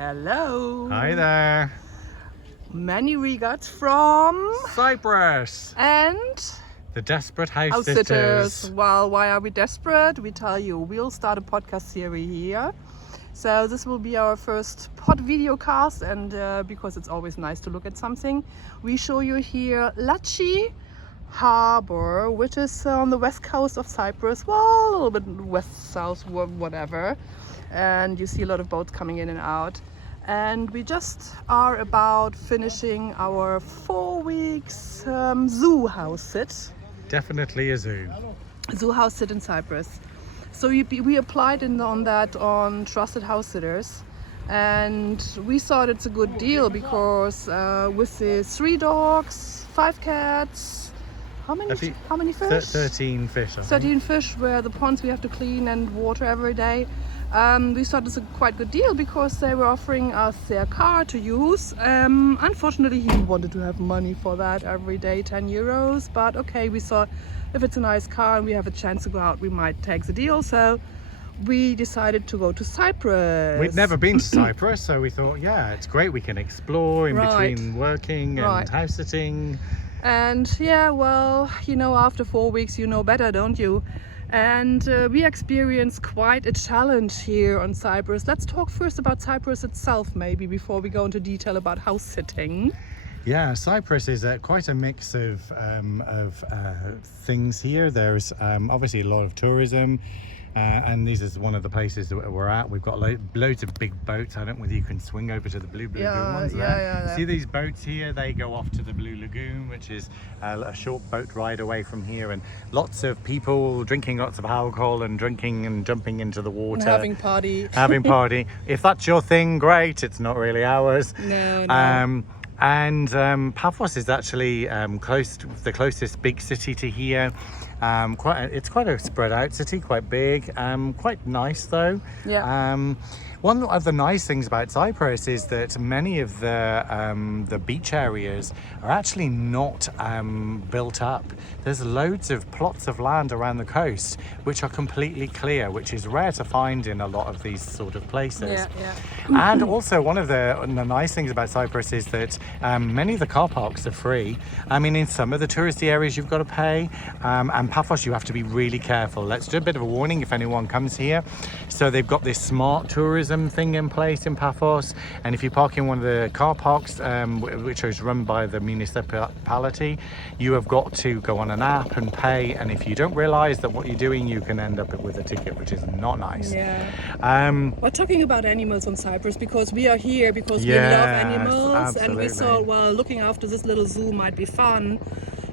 Hello. Hi there. Many regards from Cyprus. and The desperate house HouseSitters. sitters. Well, why are we desperate? We tell you, we'll start a podcast series here. So this will be our first pod video cast, and because it's always nice to look at something, we show you here Lachi Harbor, which is on the west coast of Cyprus. Well, a little bit west, south, whatever. And you see a lot of boats coming in and out. And we just are about finishing our 4 weeks zoo house sit. Definitely a zoo. Zoo house sit in Cyprus. So we applied on Trusted House Sitters, and we thought it's a good deal because with the 3 dogs, 5 cats, how many fish? 13 fish, I think. 13 fish, where the ponds we have to clean and water every day. We thought it's a quite good deal because they were offering us their car to use. Unfortunately, he wanted to have money for that every day, 10 euros. But okay, we thought if it's a nice car and we have a chance to go out, we might take the deal. So we decided to go to Cyprus. We'd never been to Cyprus, so we thought, yeah, it's great. We can explore in between working and house sitting. And yeah, well, you know, after 4 weeks, you know better, don't you? And we experienced quite a challenge here on Cyprus. Let's talk first about Cyprus itself, maybe, before we go into detail about house sitting. Yeah, Cyprus is quite a mix of things here. There's obviously a lot of tourism. And this is one of the places that we're at. We've got loads of big boats. I don't know whether you can swing over to the blue ones there. Yeah. See these boats here? They go off to the Blue Lagoon, which is a short boat ride away from here, and lots of people drinking lots of alcohol and drinking and jumping into the water. And having party. If that's your thing, great. It's not really ours. No. And Paphos is actually the closest big city to here. It's quite a spread out city, quite big, quite nice though. Yeah. One of the nice things about Cyprus is that many of the beach areas are actually not built up. There's loads of plots of land around the coast which are completely clear, which is rare to find in a lot of these sort of places. Yeah. And also one of the nice things about Cyprus is that many of the car parks are free. I mean, in some of the touristy areas you've got to pay, and Paphos you have to be really careful. Let's do a bit of a warning if anyone comes here. So they've got this smart tourism thing in place in Paphos, and if you park in one of the car parks which is run by the municipality, you have got to go on an app and pay, and if you don't realize that what you're doing, you can end up with a ticket, which is not nice. We're talking about animals on Cyprus because we are here because we love animals. Absolutely. And we thought, well, looking after this little zoo might be fun.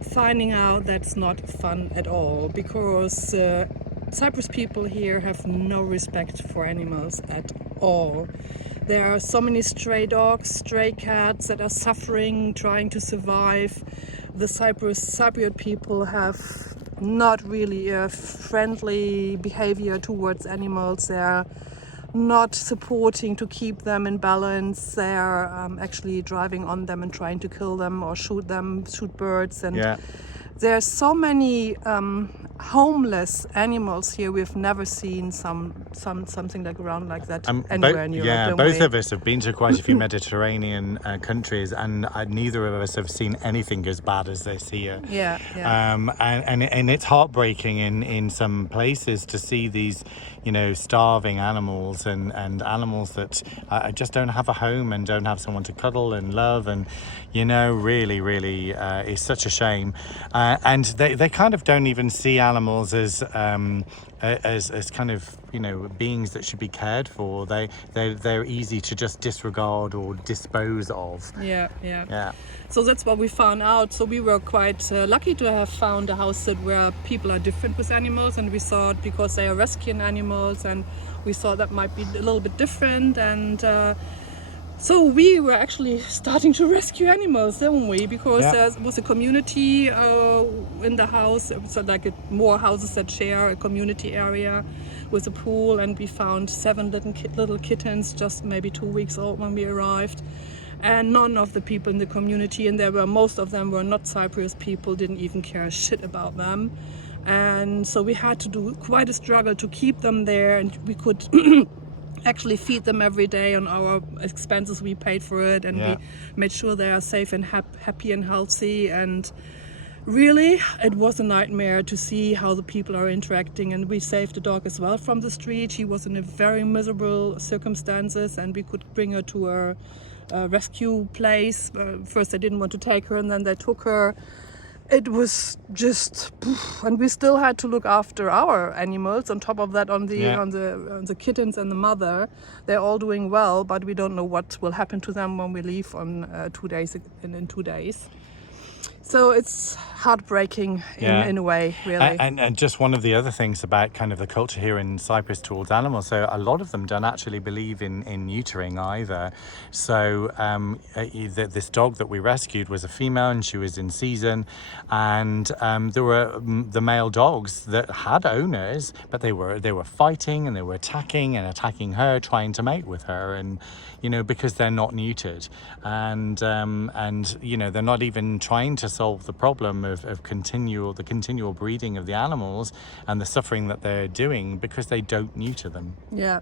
Finding out that's not fun at all, because Cyprus people here have no respect for animals at all. There are so many stray dogs, stray cats that are suffering, trying to survive. The Cypriot people have not really a friendly behavior towards animals. They're not supporting to keep them in balance. They're actually driving on them and trying to kill them or shoot birds. And there's so many homeless animals here. We've never seen something like around like that anywhere in Europe. Yeah, both of us have been to quite a few Mediterranean countries, and neither of us have seen anything as bad as this here. Yeah. And it's heartbreaking in some places to see these, you know, starving animals and animals that just don't have a home and don't have someone to cuddle and love, and you know, really is such a shame. And they kind of don't even see animals as kind of, you know, beings that should be cared for. They're easy to just disregard or dispose of. Yeah. So that's what we found out. So we were quite lucky to have found a house sit where people are different with animals, and we thought because they are rescuing animals, and we thought that might be a little bit different. And so we were actually starting to rescue animals, didn't we? Because there was a community in the house. It was like more houses that share a community area with a pool, and we found 7 little kittens, just maybe 2 weeks old when we arrived. And none of the people in the community, and most of them were not Cyprus people, didn't even care a shit about them. And so we had to do quite a struggle to keep them there, and we could actually feed them every day on our expenses. We paid for it, and Yeah. we made sure they are safe and happy and healthy. And really, it was a nightmare to see how the people are interacting. And we saved the dog as well from the street. She was in a very miserable circumstances, and we could bring her to a rescue place. First they didn't want to take her, and then they took her. It was just, and we still had to look after our animals. On top of that, on the kittens and the mother, they're all doing well, but we don't know what will happen to them when we leave on 2 days in 2 days. So it's heartbreaking in a way, really. And just one of the other things about kind of the culture here in Cyprus towards animals, so a lot of them don't actually believe in neutering either. So this dog that we rescued was a female, and she was in season, and there were the male dogs that had owners, but they were fighting and they were attacking her, trying to mate with her, and because they're not neutered, and they're not even trying to solve the problem of the continual breeding of the animals and the suffering that they're doing because they don't neuter them. Yeah.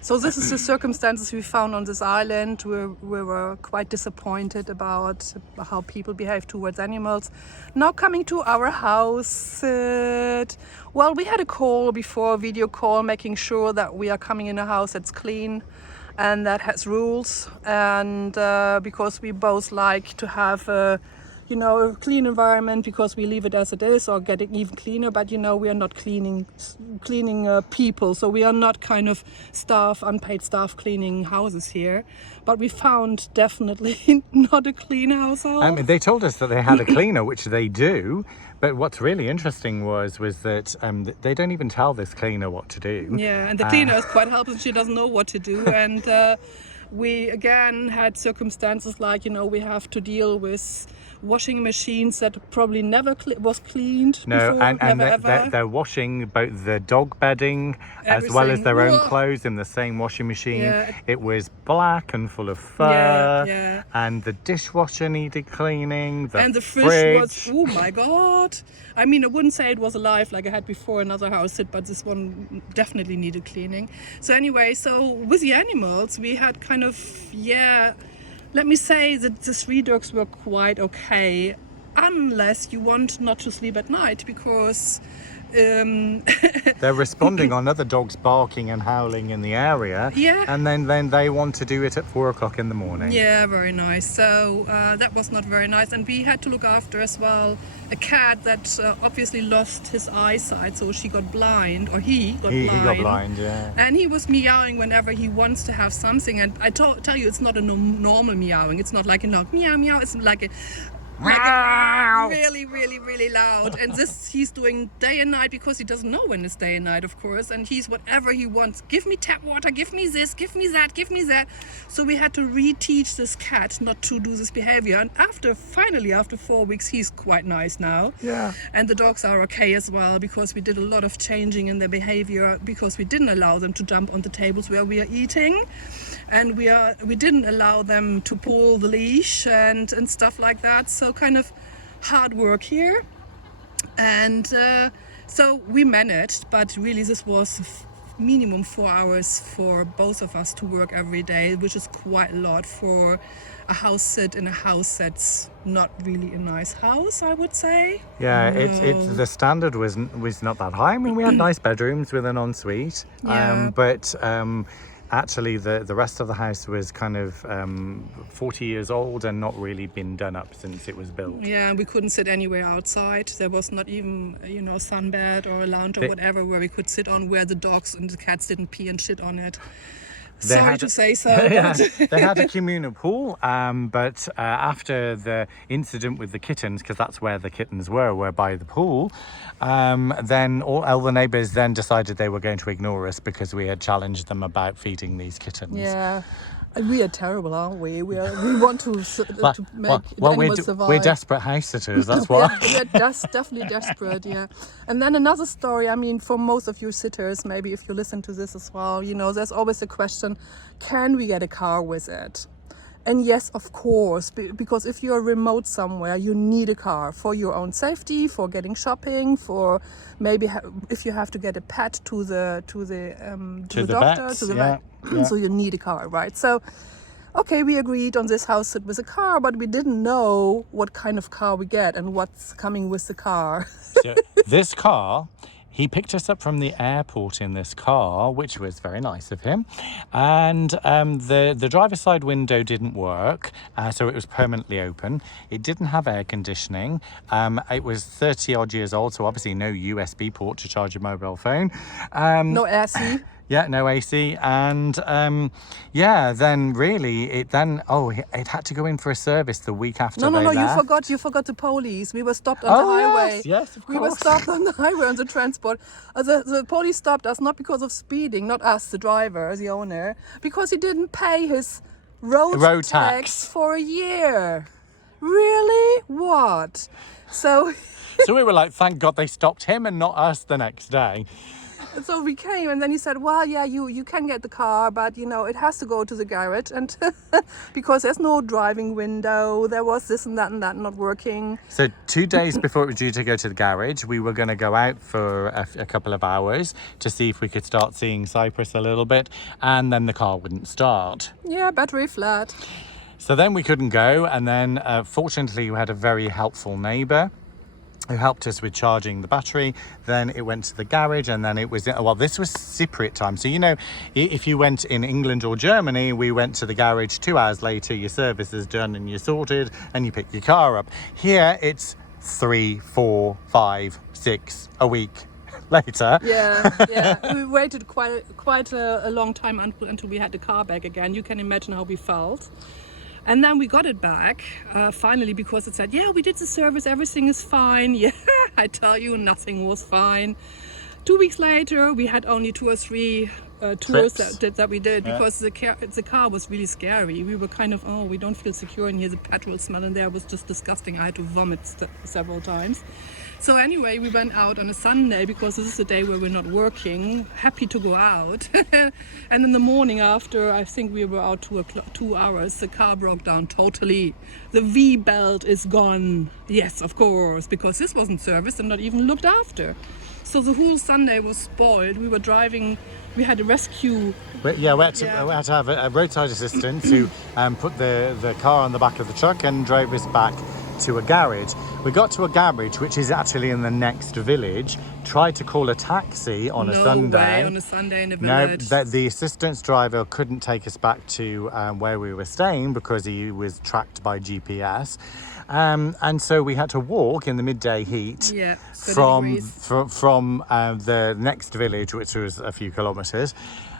So this is the circumstances we found on this island. We were quite disappointed about how people behave towards animals. Now coming to our house. Well, we had a video call, making sure that we are coming in a house that's clean and that has rules. And because we both like to have a clean environment, because we leave it as it is or getting even cleaner, but we are not cleaning people, so we are not kind of unpaid staff cleaning houses here, but we found definitely not a clean household. I mean, they told us that they had a cleaner, which they do, but what's really interesting was that they don't even tell this cleaner what to do. Yeah, and the cleaner is quite helpless. She doesn't know what to do. And we again had circumstances like we have to deal with washing machines that probably never was cleaned before. And ever. they're washing both the dog bedding as well as their own clothes in the same washing machine. Yeah. It was black and full of fur. Yeah. And the dishwasher needed cleaning. And the fridge was, oh my god. I mean, I wouldn't say it was alive like I had before another house, but this one definitely needed cleaning. So anyway, with the animals, we had kind of, let me say that the 3 dogs were quite okay, unless you want not to sleep at night, because they're responding on other dogs barking and howling in the area. Yeah. And then they want to do it at 4 o'clock in the morning. Yeah, very nice. So that was not very nice. And we had to look after as well a cat that obviously lost his eyesight, so he got blind. He got blind, yeah. And he was meowing whenever he wants to have something. And I tell you, it's not a normal meowing. It's not like a meow meow. It's like a really, really, really loud. And this he's doing day and night, because he doesn't know when it's day and night, of course. And he's whatever he wants. Give me tap water, give me this, give me that, give me that. So we had to reteach this cat not to do this behavior. And after 4 weeks, he's quite nice now. Yeah. And the dogs are okay as well, because we did a lot of changing in their behavior, because we didn't allow them to jump on the tables where we are eating. And we didn't allow them to pull the leash and stuff like that. So kind of hard work here. And so we managed, but really this was minimum 4 hours for both of us to work every day, which is quite a lot for a house sit in a house that's not really a nice house, I would say. Yeah, it's the standard was not that high. I mean, we had nice bedrooms with an ensuite, but actually the rest of the house was kind of 40 years old and not really been done up since it was built. Yeah, we couldn't sit anywhere outside. There was not even a sunbed or a lounge or whatever where we could sit on, where the dogs and the cats didn't pee and shit on it. Sorry to say so. Yeah, they had a communal pool, but after the incident with the kittens, because that's where the kittens were by the pool, then all the neighbours then decided they were going to ignore us because we had challenged them about feeding these kittens. Yeah. We are terrible, aren't we? We want to make animals survive. We're desperate house sitters, that's why. We're definitely desperate, yeah. And then another story, I mean, for most of you sitters, maybe if you listen to this as well, there's always the question, can we get a car with it? And yes, of course, because if you're remote somewhere, you need a car for your own safety, for getting shopping, for maybe if you have to get a pet to the doctor, vets, to the yeah, vet. yeah. So you need a car, right? So, okay, we agreed on this house sit with a car, but we didn't know what kind of car we get and what's coming with the car. So this car, he picked us up from the airport in this car, which was very nice of him. And the driver's side window didn't work, so it was permanently open. It didn't have air conditioning. It was 30 odd years old, so obviously no USB port to charge your mobile phone. No AC. Yeah, no AC, and then really it had to go in for a service the week after. No, they left. you forgot the police. We were stopped on the highway. Yes, of course. We were stopped on the highway on the transport. The police stopped us not because of speeding, not us, the driver, the owner, because he didn't pay his road tax for a year. Really? What? So we were like, thank God they stopped him and not us the next day. So we came, and then he said, well, yeah, you can get the car, but, it has to go to the garage. And because there's no driving window, there was this and that not working. So 2 days before it was due to go to the garage, we were going to go out for a couple of hours to see if we could start seeing Cyprus a little bit. And then the car wouldn't start. Yeah, battery flat. So then we couldn't go. And then fortunately, we had a very helpful neighbour who helped us with charging the battery. Then it went to the garage, and then it was, this was Cypriot time. So, if you went in England or Germany, we went to the garage 2 hours later, your service is done and you're sorted and you pick your car up. Here it's 3, 4, 5, 6 a week later. Yeah. We waited quite a long time until we had the car back again. You can imagine how we felt. And then we got it back, finally, because it said, yeah, we did the service, everything is fine. Yeah, I tell you, nothing was fine. 2 weeks later, we had only 2 or 3 tours that we did, because the car was really scary. We were kind of, we don't feel secure in here. The petrol smell in there was just disgusting. I had to vomit several times. So anyway, we went out on a Sunday, because this is the day where we're not working, happy to go out. And in the morning after, I think we were out 2 hours, the car broke down totally. The V-belt is gone. Yes, of course, because this wasn't serviced and not even looked after. So the whole Sunday was spoiled. We were driving, we had a rescue. We had to have a roadside assistant who put the car on the back of the truck and drove us back to a garage. We got to a garage which is actually in the next village, tried to call a taxi on a Sunday. No way, on a Sunday in a village. No, the assistance driver couldn't take us back to where we were staying because he was tracked by GPS. And so we had to walk in the midday heat from the next village, which was a few kilometers.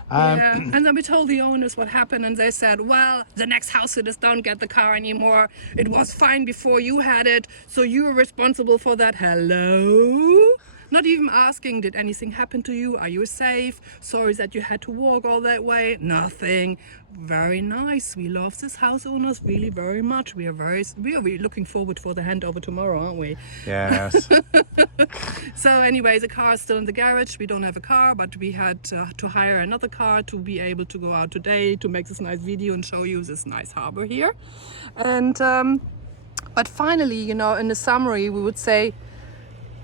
And then we told the owners what happened, and they said, well, the next house sitters don't get the car anymore. It was fine before you had it, so you're responsible for that. Hello? Not even asking, did anything happen to you? Are you safe? Sorry that you had to walk all that way? Nothing. Very nice. We love this house owners really very much. We are really looking forward for the handover tomorrow, aren't we? Yes. So anyway, the car is still in the garage. We don't have a car, but we had to hire another car to be able to go out today to make this nice video and show you this nice harbor here. And but finally, in the summary, we would say,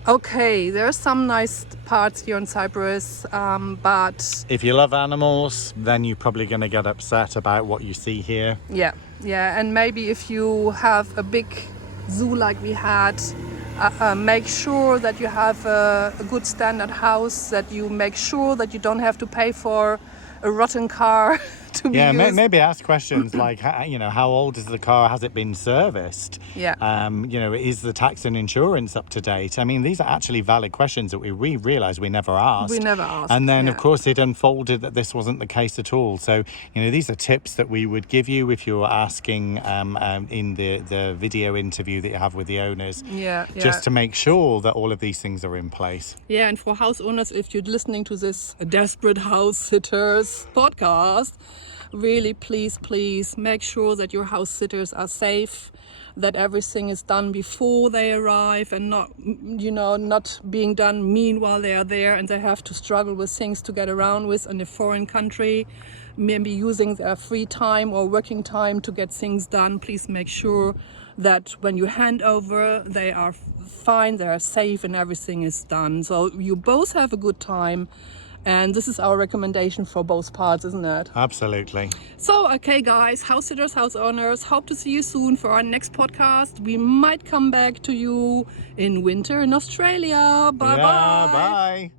okay, there are some nice parts here in Cyprus, but if you love animals, then you're probably going to get upset about what you see here. Yeah, and maybe if you have a big zoo like we had, make sure that you have a good standard house, that you make sure that you don't have to pay for a rotten car to be used. Maybe ask questions like, how old is the car? Has it been serviced? Yeah. Is the tax and insurance up to date? I mean, these are actually valid questions that we realised we never asked. And then, of course, it unfolded that this wasn't the case at all. So, these are tips that we would give you if you were asking in the video interview that you have with the owners. Just to make sure that all of these things are in place. Yeah, and for house owners, if you're listening to this Desperate House Sitters podcast, really please make sure that your house sitters are safe, that everything is done before they arrive and not, you know, not being done meanwhile they are there and they have to struggle with things to get around with in a foreign country, maybe using their free time or working time to get things done. Please make sure that when you hand over, they are fine, they are safe, and everything is done. So you both have a good time. And this is our recommendation for both parts, isn't it? Absolutely. So, okay, guys, house sitters, house owners, hope to see you soon for our next podcast. We might come back to you in winter in Australia. Bye-bye. Yeah, bye.